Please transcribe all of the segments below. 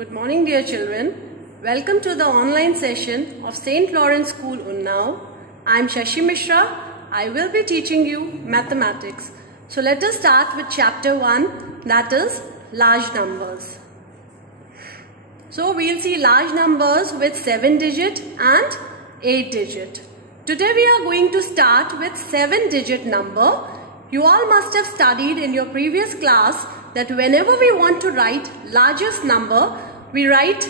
Good morning, dear children. Welcome to the online session of St. Lawrence School, Unnao. I am Shashi Mishra. I will be teaching you mathematics. So let us start with chapter 1, that is large numbers. So we will see large numbers with 7-digit and 8-digit. Today we are going to start with 7-digit number. You all must have studied in your previous class that whenever we want to write largest number, we write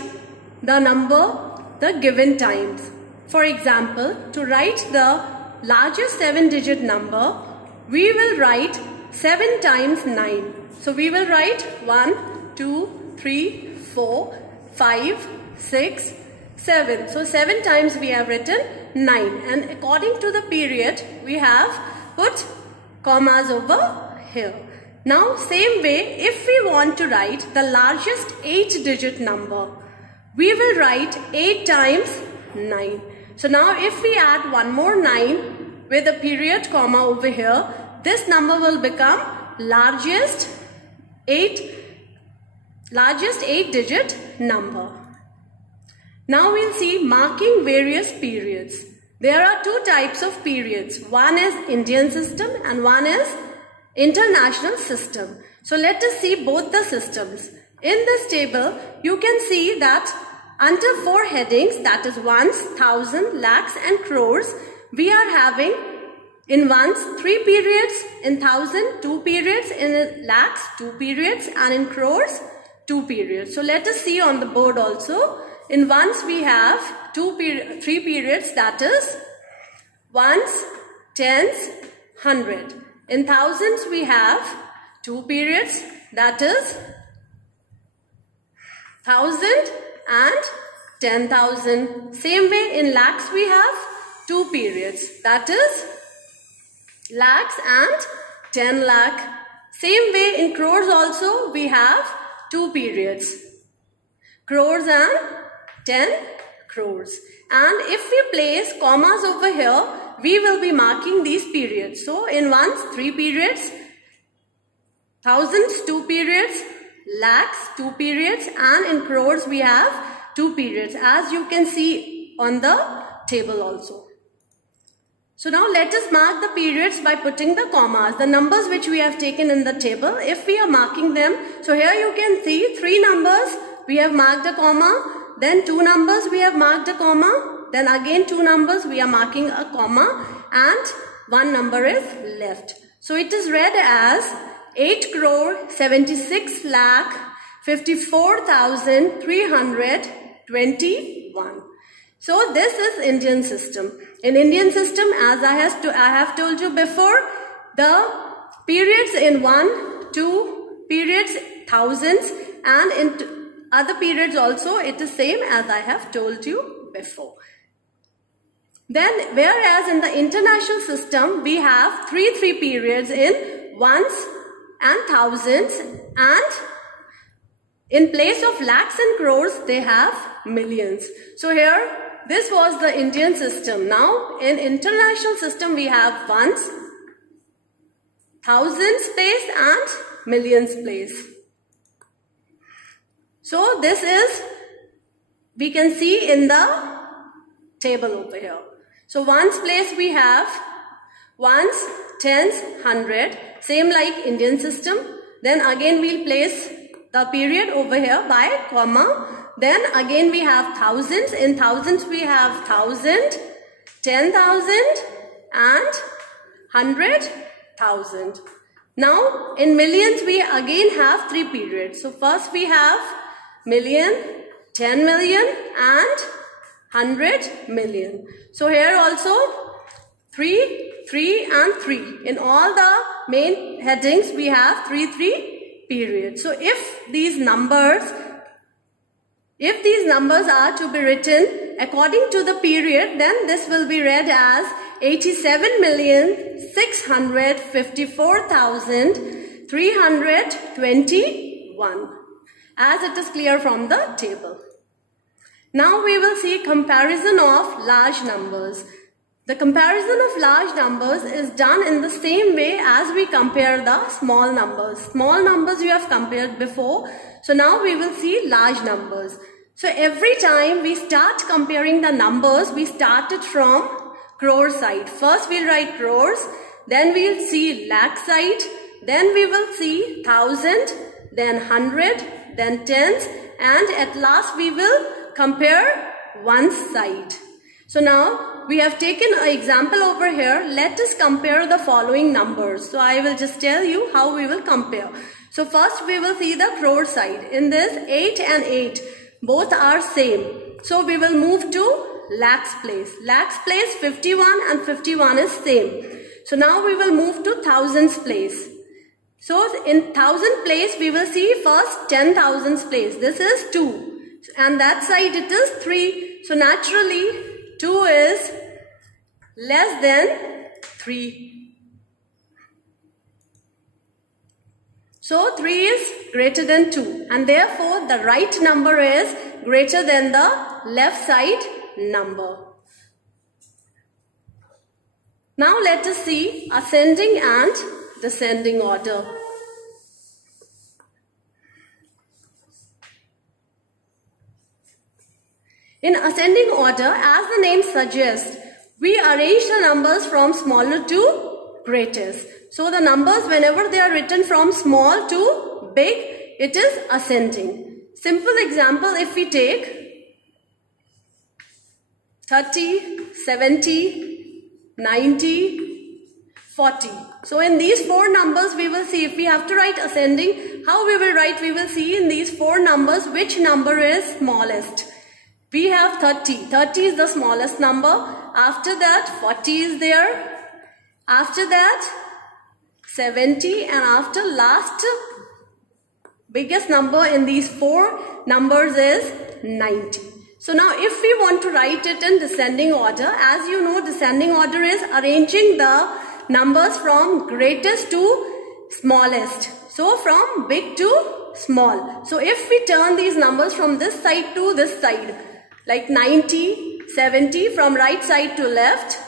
the number the given times. For example, to write the largest 7-digit number, we will write 7 times 9. So we will write 1, 2, 3, 4, 5, 6, 7. So 7 times we have written 9. And according to the period, we have put commas over here. Now same way, if we want to write the largest 8-digit number, we will write 8 times 9. So now if we add one more 9 with a period comma over here, this number will become largest 8-digit number. Now we'll see marking various periods. There are two types of periods. One is Indian system and one is international system. So let us see both the systems. In this table, you can see that under 4 headings, that is ones, thousand, lakhs and crores, we are having in ones 3 periods, in thousand 2 periods, in lakhs 2 periods and in crores 2 periods. So let us see on the board also. In ones we have 3 periods, that is ones, tens, 100. In thousands we have 2 periods, that is 1000 and 10,000. Same way in lakhs we have 2 periods, that is lakhs and 10 lakh. Same way in crores also we have 2 periods, crores and 10 crores. And if we place commas over here, we will be marking these periods. So in ones 3 periods, thousands 2 periods, lakhs 2 periods and in crores we have 2 periods, as you can see on the table also. So now let us mark the periods by putting the commas. The numbers which we have taken in the table, if we are marking them, so here you can see 3 numbers we have marked a comma, then 2 numbers we have marked a comma, then again 2 numbers we are marking a comma and 1 number is left. So it is read as 8,76,54,321. So this is Indian system. In Indian system, as I have told you before, the periods in 1, 2 periods, thousands, and in other periods also it is same as I have told you before. Then whereas in the international system we have 3 periods in ones and thousands, and in place of lakhs and crores they have millions. So here this was the Indian system. Now in international system we have ones, thousands place and millions place. So this is, we can see in the table over here. So ones place we have ones, tens, 100, same like Indian system. Then again we'll place the period over here by comma. Then again we have thousands. In thousands we have 1,000, 10,000 and 100,000. Now in millions we again have 3 periods. So first we have million, 10 million and 100 million. So here also 3, 3 and 3. In all the main headings we have 3 periods. So if these numbers are to be written according to the period, then this will be read as 87,654,321, as it is clear from the table. Now we will see comparison of large numbers. The comparison of large numbers is done in the same way as we compare the small numbers. Small numbers you have compared before. So now we will see large numbers. So every time we start comparing the numbers, we started from crore side. First we'll write crores, then we'll see lakh side, then we will see thousand, then hundred, then tens, and at last we will compare one side. So now we have taken an example over here. Let us compare the following numbers. So I will just tell you how we will compare. So first we will see the crore side. In this 8 and 8 both are same. So we will move to lakhs place. Lakhs place 51 and 51 is same. So now we will move to thousands place. So in thousand place we will see first 10,000s place. This is 2 and that side it is 3. So naturally 2 is less than 3. So 3 is greater than 2 and therefore the right number is greater than the left side number. Now let us see ascending and descending order. In ascending order, as the name suggests, we arrange the numbers from smaller to greatest. So the numbers, whenever they are written from small to big, it is ascending. Simple example, if we take 30, 70, 90, 40. So in these four numbers, we will see if we have to write ascending, how we will write, we will see in these four numbers which number is smallest. We have 30. 30 is the smallest number. After that, 40 is there. After that, 70, and after last biggest number in these four numbers is 90. So now if we want to write it in descending order, as you know, descending order is arranging the numbers from greatest to smallest. So from big to small. So if we turn these numbers from this side to this side, like 90, 70 from right side to left,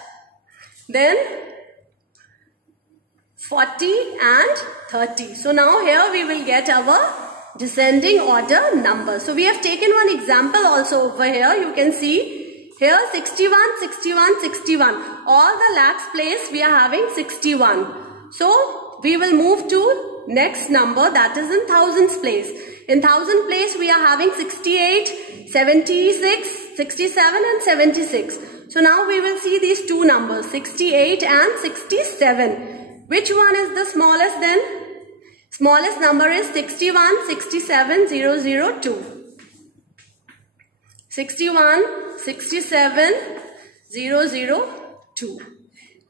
then 40 and 30. So now here we will get our descending order number. So we have taken one example also over here. You can see here 61, 61, 61. All the lakhs place we are having 61. So we will move to next number, that is in thousands place. In thousand place we are having 68, 76, 67 and 76. So now we will see these two numbers 68 and 67. Which one is the smallest then? Smallest number is 61, 67, 002. 61, 67, 002.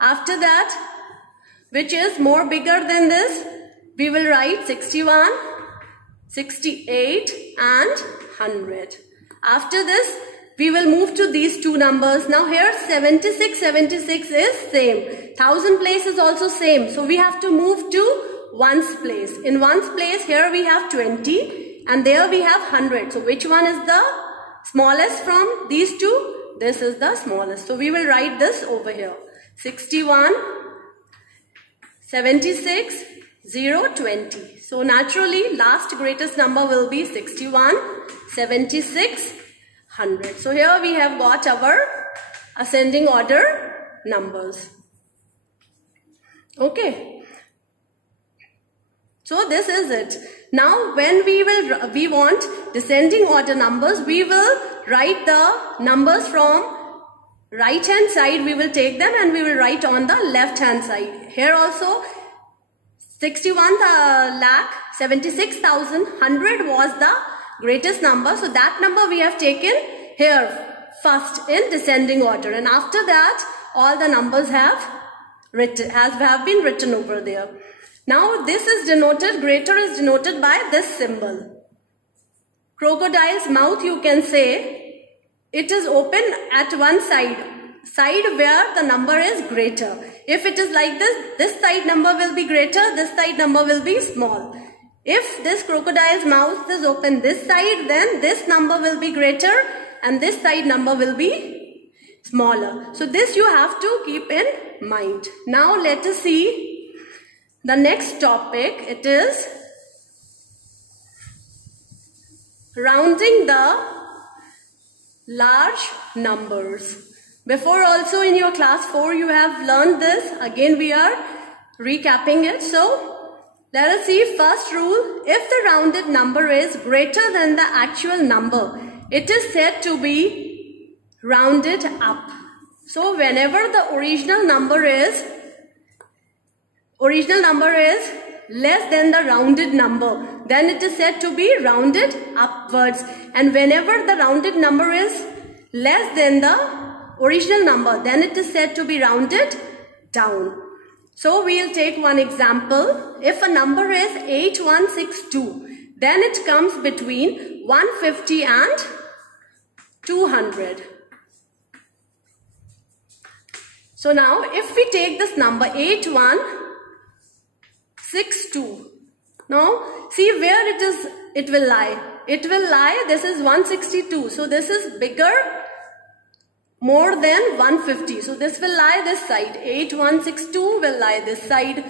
After that, which is more bigger than this, we will write 61, 68 and 100. After this, we will move to these two numbers. Now here 76, 76 is same. 1000 place is also same. So we have to move to ones place. In ones place, here we have 20 and there we have 100. So which one is the smallest from these two? This is the smallest. So we will write this over here. 61, 76, 020. So naturally last greatest number will be 61, 76, 100. So here we have got our ascending order numbers. Okay. So this is it. Now when we want descending order numbers, we will write the numbers from right hand side. We will take them and we will write on the left hand side. Here also 61 lakh 76,100 was the greatest number. So that number we have taken here first in descending order, and after that all the numbers have been written over there. Now this is denoted, greater is denoted by this symbol. Crocodile's mouth, you can say, it is open at one side where the number is greater. If it is like this side number will be greater, this side number will be small. If this crocodile's mouth is open this side, then this number will be greater and this side number will be smaller. So this you have to keep in mind. Now let us see the next topic. It is rounding the large numbers. Before also in your class 4 you have learned this. Again we are recapping it. So let us see first rule. If the rounded number is greater than the actual number, it is said to be rounded up. So whenever the original number is less than the rounded number, then it is said to be rounded upwards. And whenever the rounded number is less than the original number, then it is said to be rounded down. So we'll take one example. If a number is 8162, then it comes between 150 and 200. So now if we take this number 8162, now see where it will lie. It will lie, this is 162. So this is bigger, more than 150. So this will lie this side. 8162 will lie this side.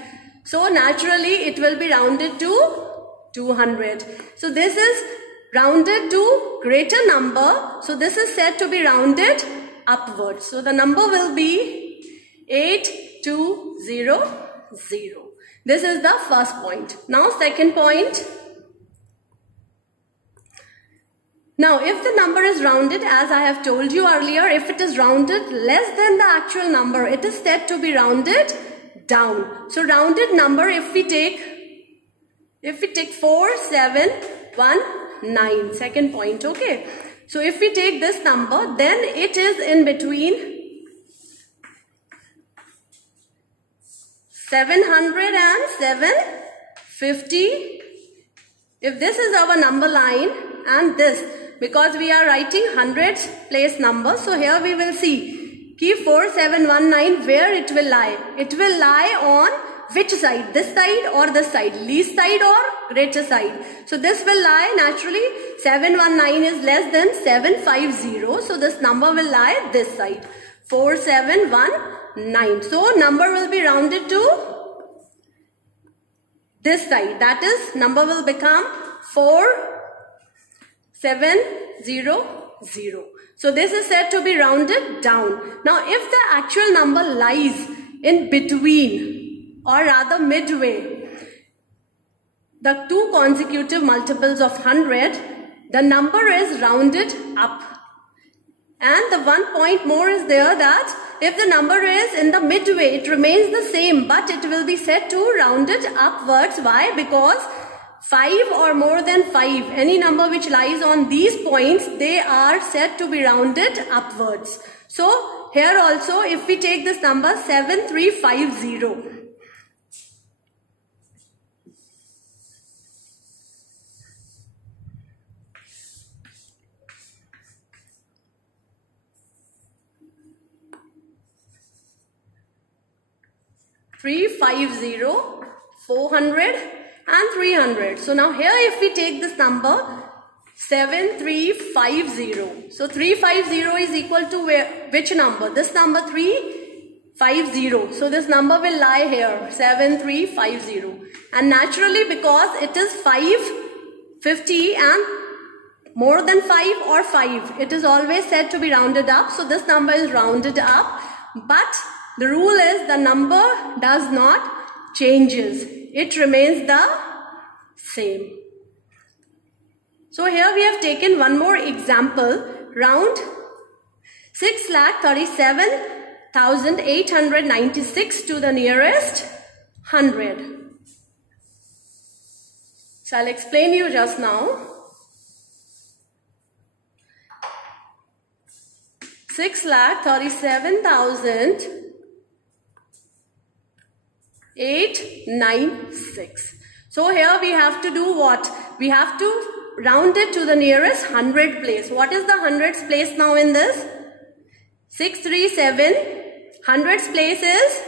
So naturally it will be rounded to 200. So this is rounded to greater number. So this is said to be rounded upwards. So the number will be 8200. This is the first point. Now second point. Now if the number is rounded, as I have told you earlier, if it is rounded less than the actual number, it is said to be rounded down. So rounded number, if we take 4719, second point, okay. So if we take this number, then it is in between 700 and 750. If this is our number line and this, because we are writing hundreds place number, so here we will see key 4719 where it will lie. It will lie on which side? This side or this side? Least side or greater side? So this will lie naturally. 719 is less than 750. So this number will lie this side. 4719. So number will be rounded to this side. That is, number will become 4700. So this is said to be rounded down. Now if the actual number lies in between, or rather midway, the two consecutive multiples of 100, the number is rounded up. And the one point more is there that if the number is in the midway, it remains the same, but it will be said to rounded upwards. Why? Because 5 or more than 5, any number which lies on these points, they are said to be rounded upwards. So here also, if we take this number 7350, Three, 50, 400 and 300. So now here if we take this number 7350. So 350 is equal to which number? This number 350. So this number will lie here 7350. And naturally because it is 550 and more than 5 or 5, it is always said to be rounded up. So this number is rounded up. But the rule is the number does not changes. It remains the same. So here we have taken one more example. Round 6,37,896 to the nearest 100. So I'll explain you just now. 6,37,896. So here we have to do what? We have to round it to the nearest 100 place. What is the hundreds place now in this? 637. Hundreds place is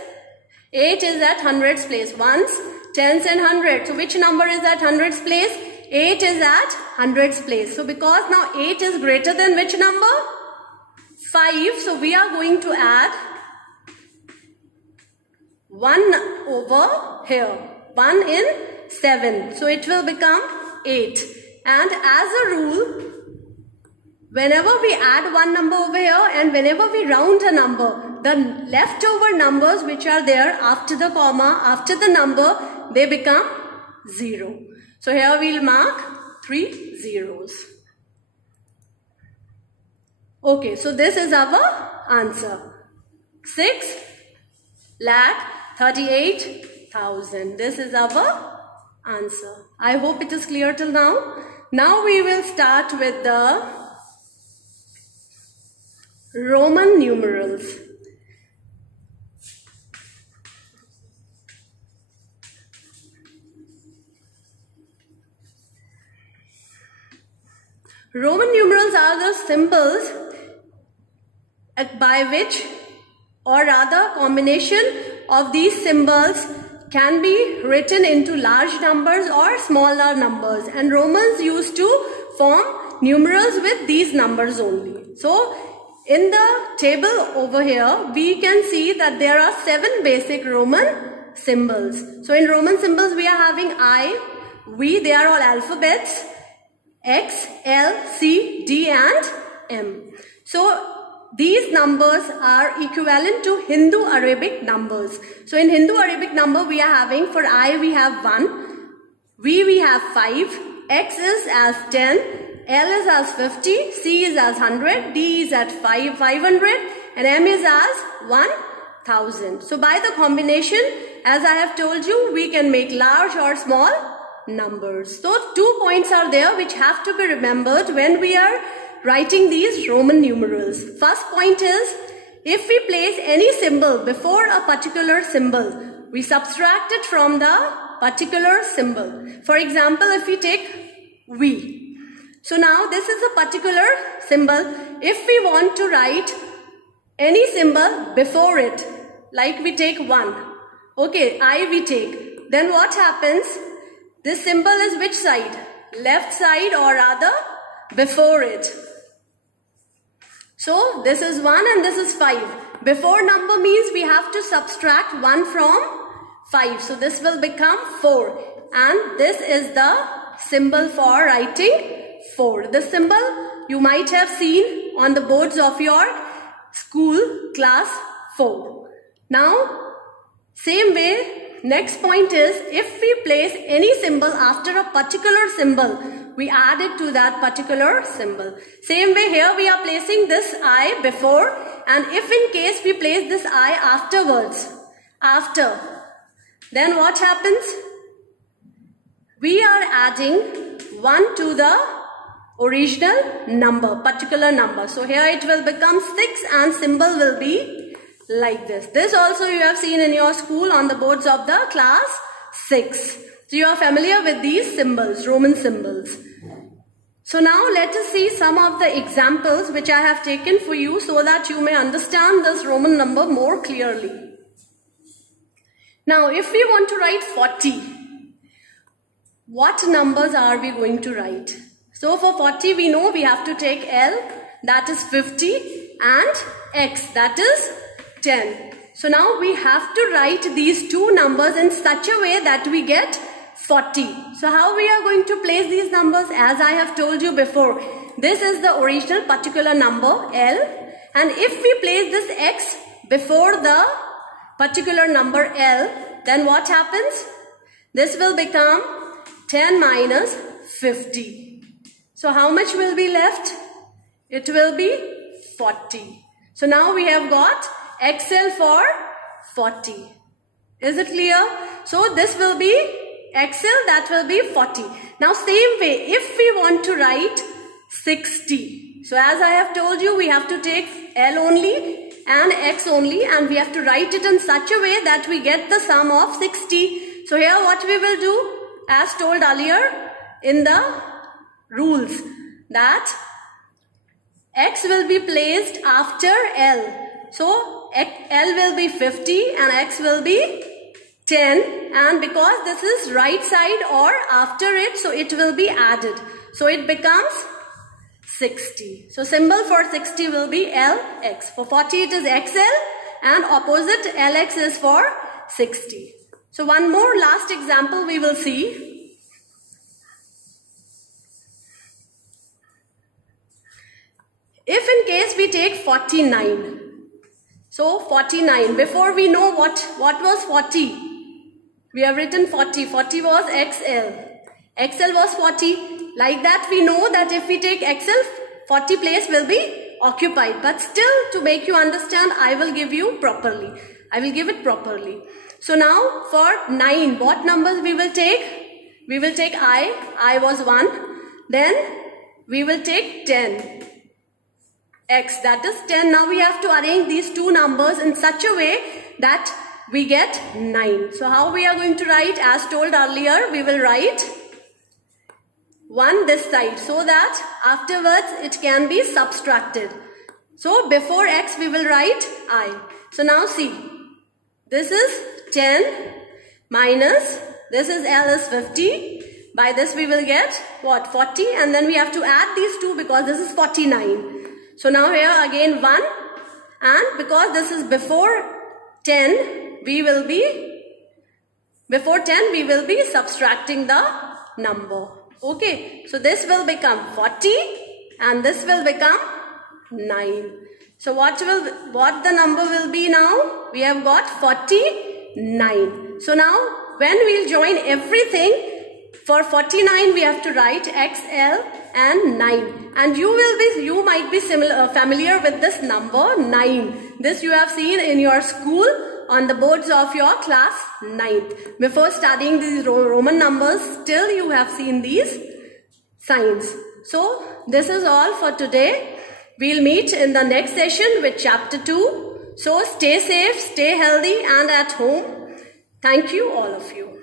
8 is at hundreds place. Ones, tens and hundreds. So which number is at hundreds place? 8 is at hundreds place. So because now 8 is greater than which number? 5, so we are going to add 1 over here. 1 in 7. So it will become 8. And as a rule, whenever we add one number over here and whenever we round a number, the leftover numbers which are there after the comma, after the number, they become 0. So here we'll mark 3 zeros. Okay, so this is our answer. 6,38,000. This is our answer. I hope it is clear till now. Now we will start with the Roman numerals. Roman numerals are the symbols by which, or rather combination of these symbols can be written into large numbers or smaller numbers, and Romans used to form numerals with these numbers only. So in the table over here we can see that there are 7 basic Roman symbols. So in Roman symbols we are having I, V, they are all alphabets, X, L, C, D and M. So these numbers are equivalent to Hindu Arabic numbers. So in Hindu Arabic number we are having, for I we have 1, V we have 5, X is as 10, L is as 50, C is as 100, D is at 500 and M is as 1000. So by the combination, as I have told you, we can make large or small numbers. So 2 points are there which have to be remembered when we are writing these Roman numerals. First point is, if we place any symbol before a particular symbol, we subtract it from the particular symbol. For example, if we take V. So now this is a particular symbol. If we want to write any symbol before it, like we take 1. Okay, I we take. Then what happens? This symbol is which side? Left side, or rather before it. So this is 1 and this is 5. Before number means we have to subtract 1 from 5. So this will become 4. And this is the symbol for writing 4. The symbol you might have seen on the boards of your school class 4. Now, same way, next point is, if we place any symbol after a particular symbol, we add it to that particular symbol. Same way here we are placing this I before, and if in case we place this I afterwards, after, then what happens? We are adding 1 to the original number, particular number. So here it will become 6 and symbol will be like this. This also you have seen in your school on the boards of the class 6. So you are familiar with these symbols, Roman symbols. So now let us see some of the examples which I have taken for you so that you may understand this Roman number more clearly. Now if we want to write 40, what numbers are we going to write? So for 40 we know we have to take L, that is 50, and X, that is 10. So now we have to write these two numbers in such a way that we get 40. So how we are going to place these numbers? As I have told you before, this is the original particular number L, and if we place this X before the particular number L, then what happens? This will become 10 minus 50. So how much will be left? It will be 40. So now we have got XL for 40. Is it clear? So this will be XL, that will be 40. Now same way, if we want to write 60. So as I have told you, we have to take L only and X only, and we have to write it in such a way that we get the sum of 60. So here what we will do, as told earlier in the rules, that X will be placed after L. So L will be 50 and X will be 10, and because this is right side or after it, so it will be added. So it becomes 60. So symbol for 60 will be LX. For 40 it is XL and opposite LX is for 60. So one more last example we will see. If in case we take 49. So 49, before we know what was 40. We have written 40. 40 was XL. XL was 40. Like that we know that if we take XL, 40 place will be occupied. But still, to make you understand, I will give you properly. I will give it properly. So now for 9, what numbers we will take? We will take I was 1. Then we will take 10. X, that is 10. Now we have to arrange these two numbers in such a way that we get 9. So how we are going to write? As told earlier, we will write 1 this side so that afterwards it can be subtracted. So before X we will write I. So now see, this is 10 minus, this is L is 50. By this we will get what? 40, and then we have to add these two because this is 49. So now here again 1, and because this is before 10, we will be subtracting the number. Okay, so this will become 40 and this will become 9. So what the number will be now? We have got 49. So now when we'll join everything, for 49 we have to write XL and 9. And you might be familiar with this number 9. This you have seen in your school on the boards of your class 9th. Before studying these Roman numbers, still you have seen these signs. So this is all for today. We'll meet in the next session with chapter 2. So stay safe, stay healthy and at home. Thank you all of you.